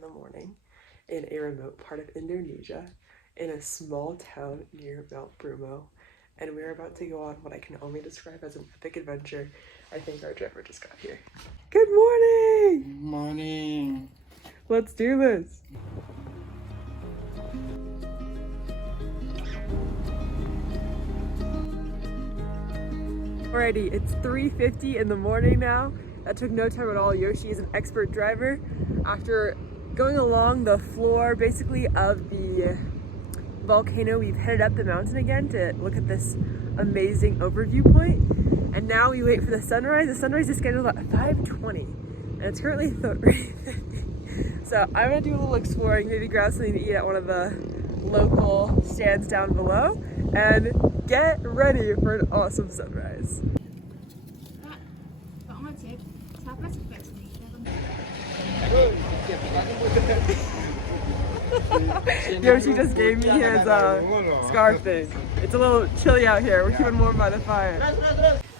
in the morning in a remote part of Indonesia in a small town near Mount Bromo, and we're about to go on what I can only describe as an epic adventure. I think our driver just got here. Good morning! Good morning. Let's do this. Alrighty, it's 3:50 in the morning now. That took no time at all. Yoshi is an expert driver. After going along the floor basically of the volcano, we've headed up the mountain again to look at this amazing overview point. And now we wait for the sunrise. The sunrise is scheduled at 5:20 and it's currently 3:50. So I'm gonna do a little exploring, maybe grab something to eat at one of the local stands down below and get ready for an awesome sunrise. Yoshi just gave me his scarf thing. It's a little chilly out here. We're keeping warm by the fire.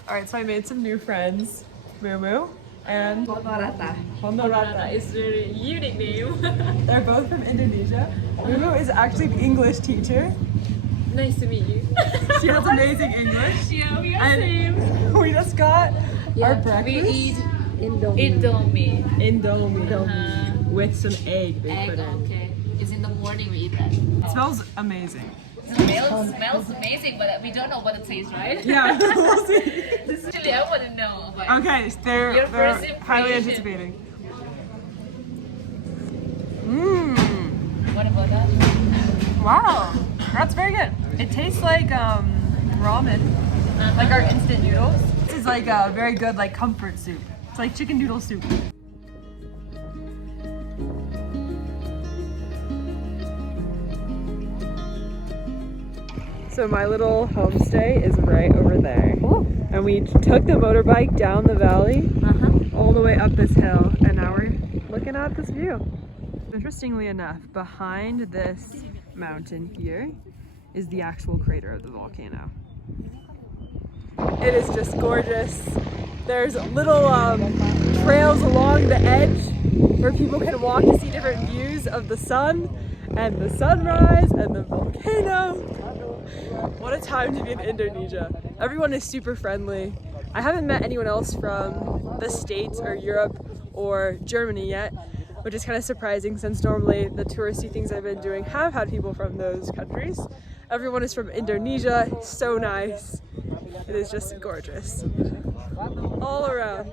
Alright, so I made some new friends. Moo and Honorata is a unique name. They're both from Indonesia. Moo is actually an English teacher. Nice to meet you. She has amazing English. Yeah, we are same. We just got our breakfast. We eat Indomie. Indomie. With some egg they put in. Okay. It's in the morning we eat that. It smells amazing. It smells amazing, but we don't know what it tastes, right? Yeah, we'll see. This is actually I want to know about Okay, they're highly anticipating. Mmm. What about that? Wow, that's very good. It tastes like ramen, like our instant noodles. This is like a very good like comfort soup. It's like chicken noodle soup. So my little homestay is right over there. Oh. And we took the motorbike down the valley all the way up this hill, and now we're looking at this view. Interestingly enough, behind this mountain here is the actual crater of the volcano. It is just gorgeous. There's little trails along the edge where people can walk to see different views of the sun and the sunrise and the volcano. What a time to be in Indonesia. Everyone is super friendly. I haven't met anyone else from the States or Europe or Germany yet, which is kind of surprising since normally the touristy things I've been doing have had people from those countries. Everyone is from Indonesia, so nice. It is just gorgeous. All around.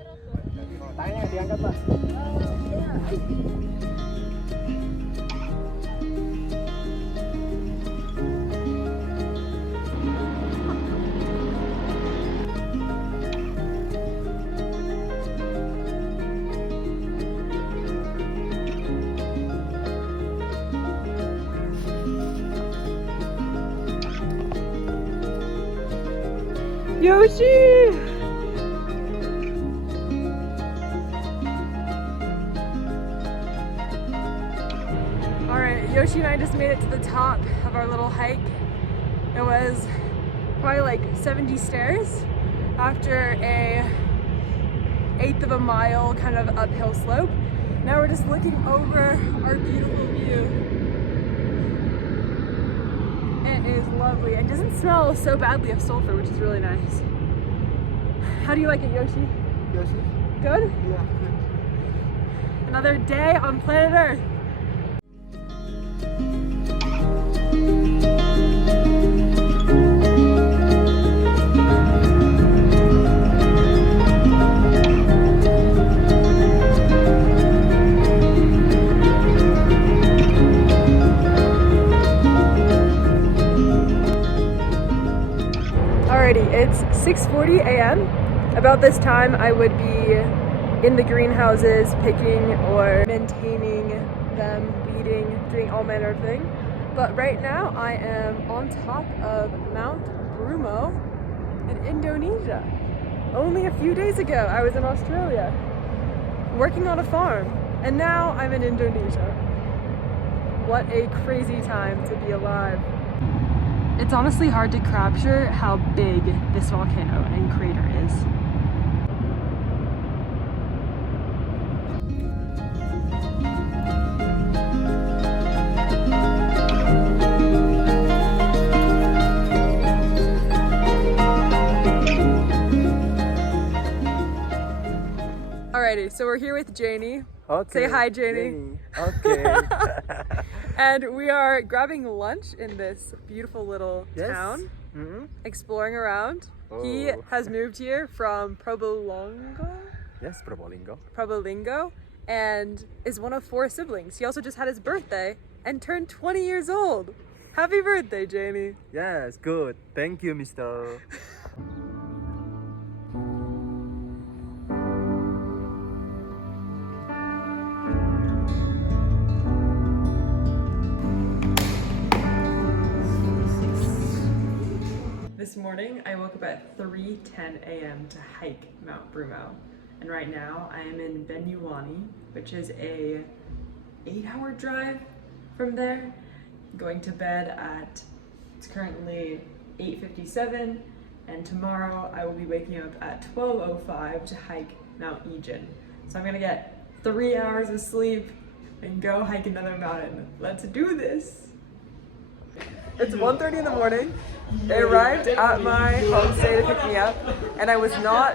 Yoshi! Alright, Yoshi and I just made it to the top of our little hike. It was probably like 70 stairs after a 1/8 of a mile kind of uphill slope. Now we're just looking over our beautiful view. It is lovely. It doesn't smell so badly of sulfur, which is really nice. How do you like it, Yoshi? Yoshi? Good? Yeah, good. Another day on planet Earth. It's 6:40 a.m. About this time I would be in the greenhouses picking or maintaining them, weeding, doing all manner of things. But right now I am on top of Mount Bromo in Indonesia. Only a few days ago I was in Australia working on a farm, and now I'm in Indonesia. What a crazy time to be alive. It's honestly hard to capture how big this volcano and crater is. Okay, so we're here with Janie. Okay. Say hi, Janie. Okay. And we are grabbing lunch in this beautiful little Yes. town, Mm-hmm. exploring around. He Oh. has moved here from Yes, Probolingo. Probolingo, and is one of 4 siblings. He also just had his birthday and turned 20 years old. Happy birthday, Janie. Yes, good. Thank you, Mister. This morning, I woke up at 3:10 a.m. to hike Mount Bromo. And right now, I am in Benyuani, which is a 8-hour drive from there. Going to bed at, it's currently 8:57, and tomorrow I will be waking up at 12:05 to hike Mount Ijen. So I'm gonna get 3 hours of sleep and go hike another mountain. Let's do this! It's 1:30 in the morning. They arrived at my homestay to pick me up, and I was not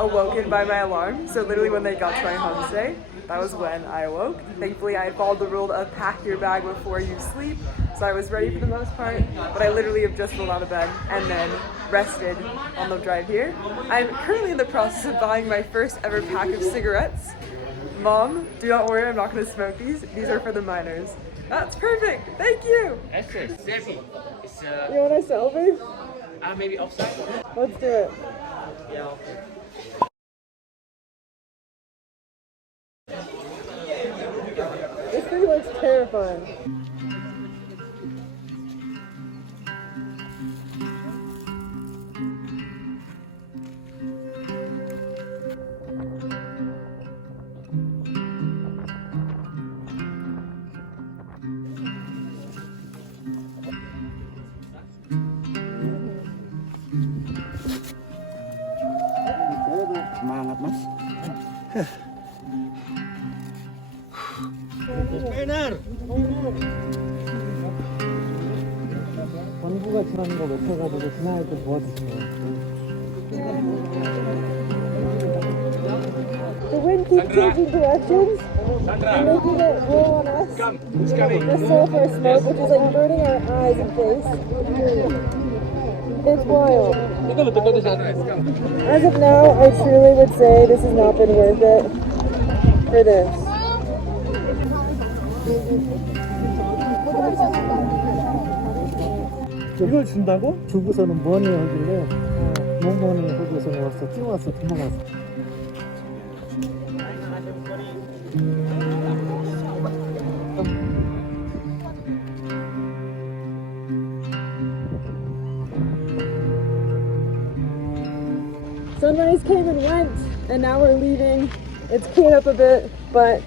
awoken by my alarm. So literally when they got to my homestay, that was when I awoke. Thankfully, I had followed the rule of pack your bag before you sleep, so I was ready for the most part, but I literally have just rolled out of bed and then rested on the drive here. I'm currently in the process of buying my first ever pack of cigarettes. Mom, do not worry, I'm not going to smoke these. These are for the minors. That's perfect. Thank you. Excellent. Selfie. It's You want a selfie? maybe offside. Let's do it. Yeah. This thing looks terrifying. Semangat mas. Benar. 권구가 지나는 거 외쳐가지고 지나갈 때 도와주세요. The wind keeps changing directions and making it blow on us. The sulfur smoke, which is like burning our eyes and face. It's wild. As of now, I truly would say this has not been worth it for this. 이걸 준다고? 주고서는 뭐니 하길래 뭐니 하고서 왔어. 찍어왔어. 도망갔어. Sunrise came and went, and now we're leaving. It's cleared up a bit, but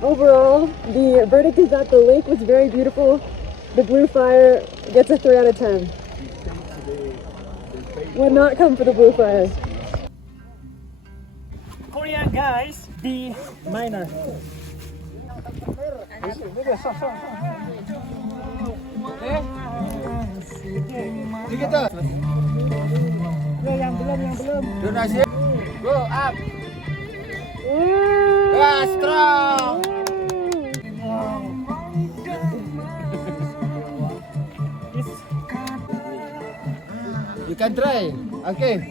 overall, the verdict is that the lake was very beautiful. The blue fire gets a 3 out of 10. Would not come for the blue fire. Korean guys, be minor. Yang belum. Donasi. Go up. Ah, strong. You can try. Okay.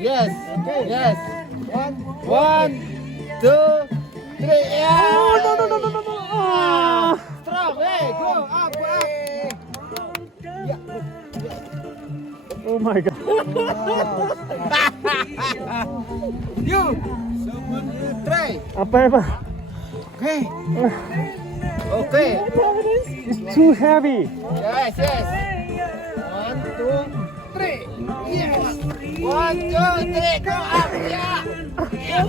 Yes. Okay. Yes. One, two, three. Yeah. No. Strong. Hey, go up, up. Oh my god. You. Try. 아빠 해봐. Okay. Okay. It's too heavy. Yes, yes. 1, 2, 3. Yes. 1, 2, 3. Go up. Yeah.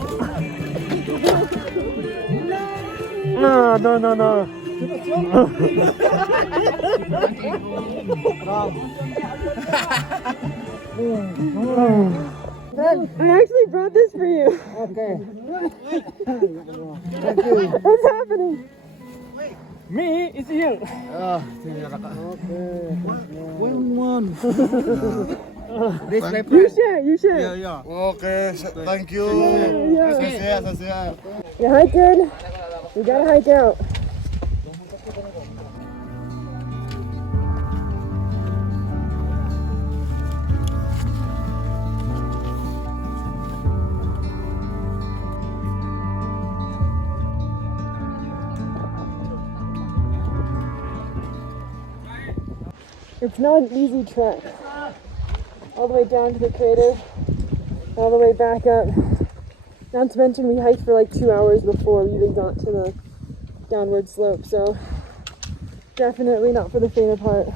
No. I actually brought this for you. Okay. What's happening? Me, it's you. Oh, Okay. One. This my friend. You should. Yeah. Okay, thank you. Saya. You hike good? You gotta hike out. It's not an easy trek. All the way down to the crater, all the way back up. Not to mention we hiked for like 2 hours before we even got to the downward slope, so definitely not for the faint of heart.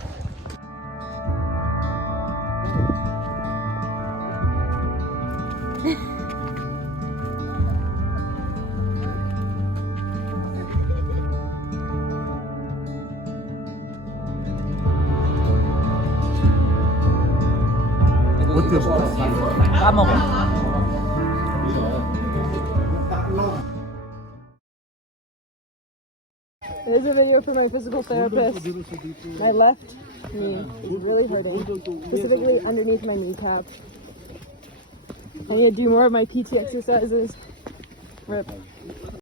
There's a video for my physical therapist. My left knee is really hurting, specifically underneath my kneecap. I need to do more of my PT exercises. Rip.